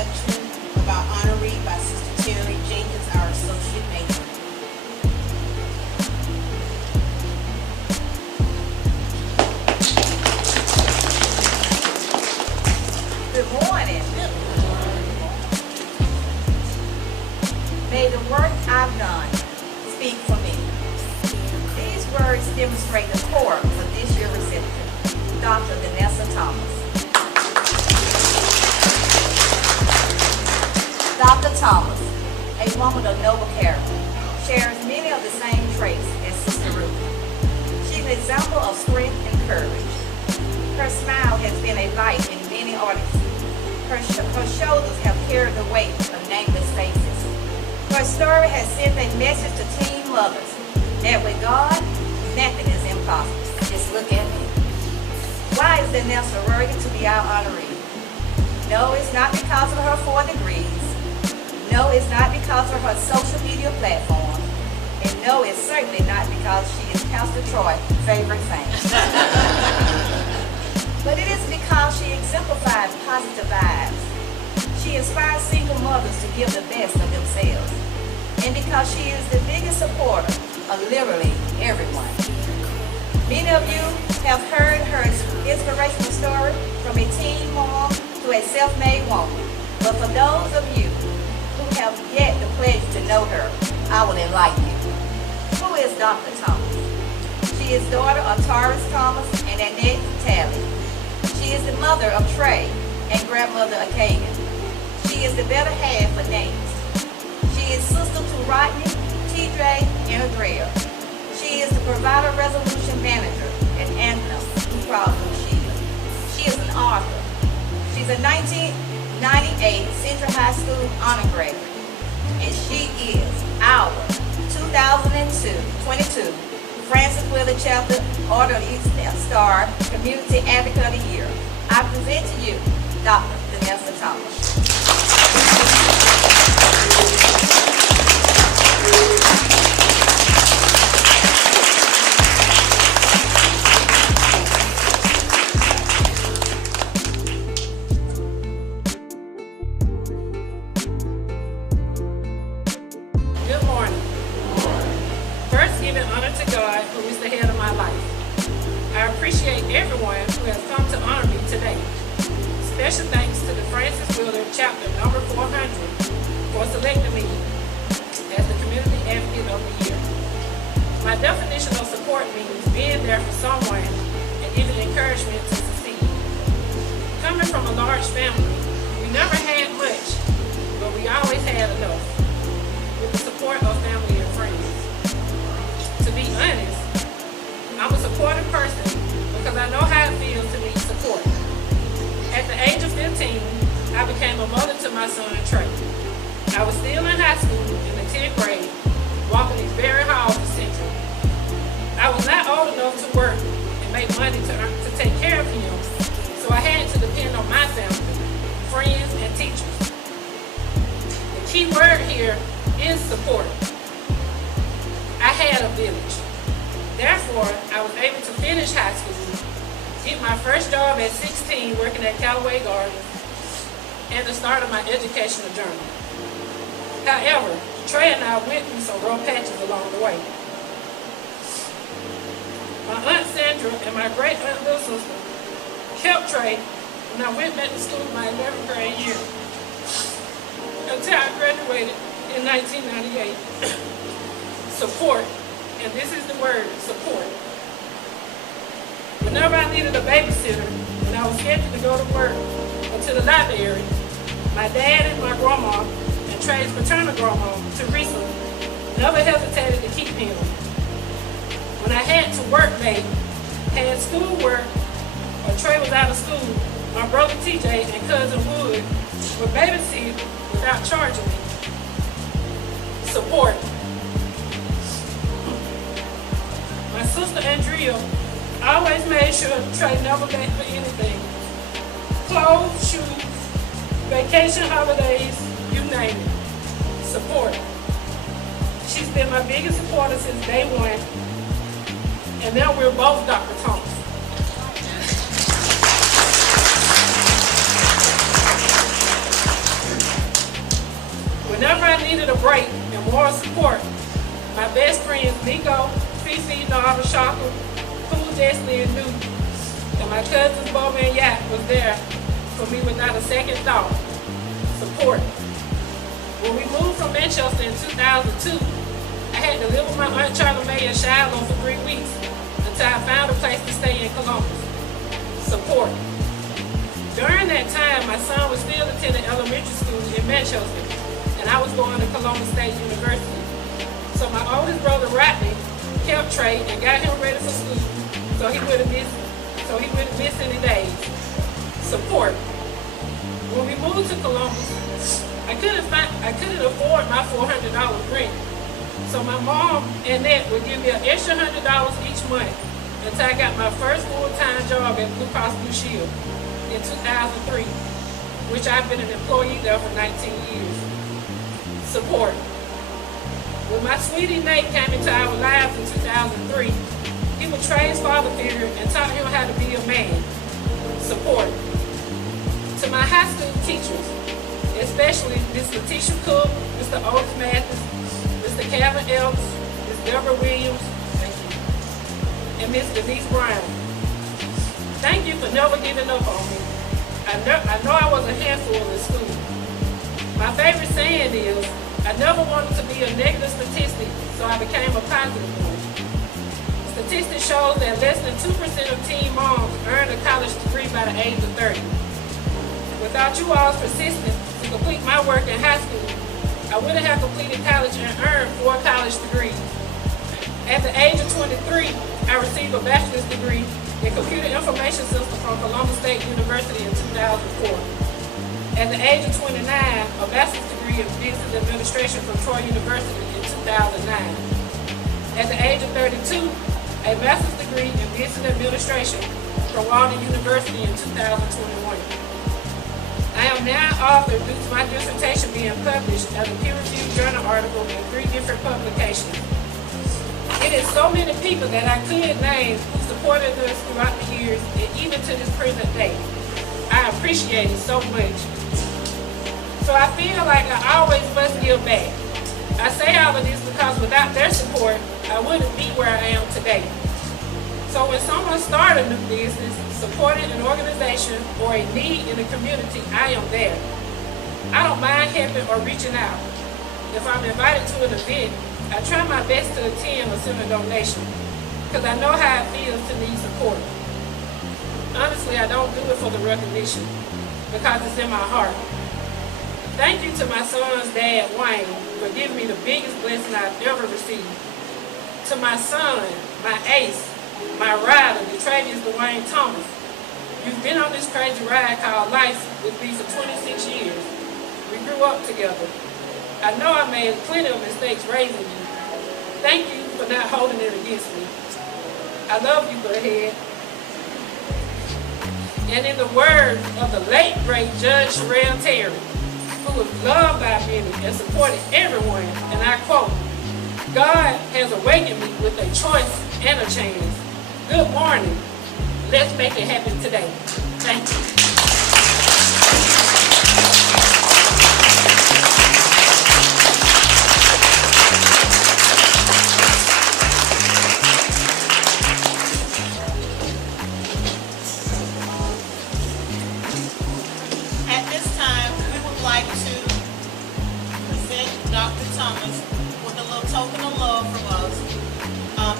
introduction about honoree by Sister Terry Jenkins, our associate matron. Good morning. May the work I've done speak for me. These words demonstrate the core of this year's recipient, Dr. Vanessa Thomas. Dr. Thomas, a woman of noble character, shares many of the same traits as Sister Ruth. She's an example of strength and courage. Her smile has been a light in many audiences. Her shoulders have carried the weight of nameless faces. Her story has sent a message to teen mothers that with God, nothing is impossible. Just look at me. Why is Vanessa worthy to be our honoree? No, it's not because of her 4 degrees. No, it's not because of her social media platform. And no, it's certainly not because she is Pastor Troy's favorite fan. But it is because she exemplifies positive vibes. She inspires single mothers to give the best of themselves. And because she is the biggest supporter of literally everyone. Many of you have heard her inspirational story from a teen mom to a self-made woman. But for those of you who have yet the pleasure to know her, I will enlighten you. Who is Dr. Thomas? She is daughter of Taurus Thomas and Annette Talley. She is the mother of Trey and grandmother of Kagan. She is the better half of Nate. She is sister to Rodney, TJ, and Andrea. She is the provider resolution manager at Anthem Blue Cross Blue Shield. She is an author. She's a 1998 Central High School honor graduate. And she is our 2022 Francis Willard Chapter Order of East Star Community Advocate of the Year. I present to you Dr. Vanessa Thomas. Good morning. First, giving honor to God, who is the head of my life. I appreciate everyone who has come to honor me today. Special thanks to the Francis Willard Chapter number 400 for selecting me as the Community Advocate of the Year. My definition of support means being there for someone and giving encouragement to succeed. Coming from a large family, we never had much, but we always had enough, with the support of family and friends. To be honest, I'm a supportive person because I know how it feels to need support. At the age of 15, I became a mother to my son, Trey. I was still in high school in the 10th grade, walking these very halls of Central. I was not old enough to work and make money to take care of him, so I had to depend on my family, friends, and teachers. The key word here is support. I had a village. Therefore, I was able to finish high school, get my first job at 16 working at Callaway Gardens, and the start of my educational journey. However, Trey and I went through some rough patches along the way. My Aunt Sandra and my great aunt little sister kept Trey when I went back to school my 11th grade year until I graduated in 1998. Support, and this is the word, support. Whenever I needed a babysitter, when I was scheduled to go to work or to the library, my dad and my grandma, and Trey's maternal grandma, Teresa, never hesitated to keep him. When I had to work late, had schoolwork, or Trey was out of school, my brother TJ and cousin Wood would babysit without charging me. Support. My sister Andrea always made sure Trey never late for anything. Clothes, shoes, vacation holidays, you name it. Support. She's been my biggest supporter since day one, and now we're both Dr. Thomas. Whenever I needed a break and moral support, my best friends Nico, Fifi, Nara, Shaka, Cool Destiny, and Newt, and my cousins Boba and Yak was there for me without a second thought. Support. When we moved from Manchester in 2002, I had to live with my Aunt Charlamagne in Shiloh for 3 weeks until I found a place to stay in Columbus. Support. During that time, my son was still attending elementary school in Manchester, and I was going to Columbus State University. So my oldest brother Rodney kept Trey and got him ready for school, so he wouldn't miss any days. Support. When we moved to Columbus, I couldn't afford my $400 rent. So my mom and Annette would give me an extra $100 each month until I got my first full-time job at Blue Cross Blue Shield in 2003, which I've been an employee there for 19 years. Support. When my sweetie Nate came into our lives in 2003, he would train his father figure and taught him how to be a man. Support. To my high school teachers, especially Ms. Letitia Cook, Mr. Otis Mathis, Mr. Calvin Elks, Ms. Deborah Williams, thank you, and Ms. Denise Brown. Thank you for never giving up on me. I know I was a handful in school. My favorite saying is, I never wanted to be a negative statistic, so I became a positive one. Statistics show that less than 2% of teen moms earn a college degree by the age of 30. Without you all's persistence to complete my work in high school, I wouldn't have completed college and earned 4 college degrees. At the age of 23, I received a bachelor's degree in computer information systems from Columbus State University in 2004. At the age of 29, a master's degree in business administration from Troy University in 2009. At the age of 32, a master's degree in business administration from Walden University in 2021. I am now author due to my dissertation being published as a peer-reviewed journal article in 3 different publications. It is so many people that I could name who supported us throughout the years and even to this present day. I appreciate it so much. So I feel like I always must give back. I say all of this because without their support, I wouldn't be where I am today. So when someone starts a new business, supporting an organization or a need in the community, I am there. I don't mind helping or reaching out. If I'm invited to an event, I try my best to attend or send a donation because I know how it feels to need support. Honestly, I don't do it for the recognition because it's in my heart. Thank you to my son's dad, Wayne, for giving me the biggest blessing I've ever received. To my son, my ace, my rider, Detravius Dwayne Thomas. You've been on this crazy ride called life with me for 26 years. We grew up together. I know I made plenty of mistakes raising you. Thank you for not holding it against me. I love you, Butthead. And in the words of the late, great Judge Sherelle Terry, who was loved by many and supported everyone, and I quote, God has awakened me with a choice and a chance. Good morning. Let's make it happen today. Thank you. At this time, we would like to present Dr. Thomas with a little token of love from us.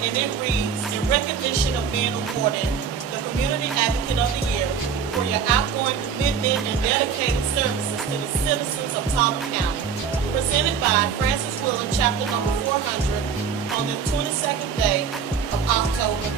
And it reads, in recognition of being awarded the Community Advocate of the Year for your outgoing commitment and dedicated services to the citizens of Talbot County. Presented by Francis Willard, chapter number 400, on the 22nd day of October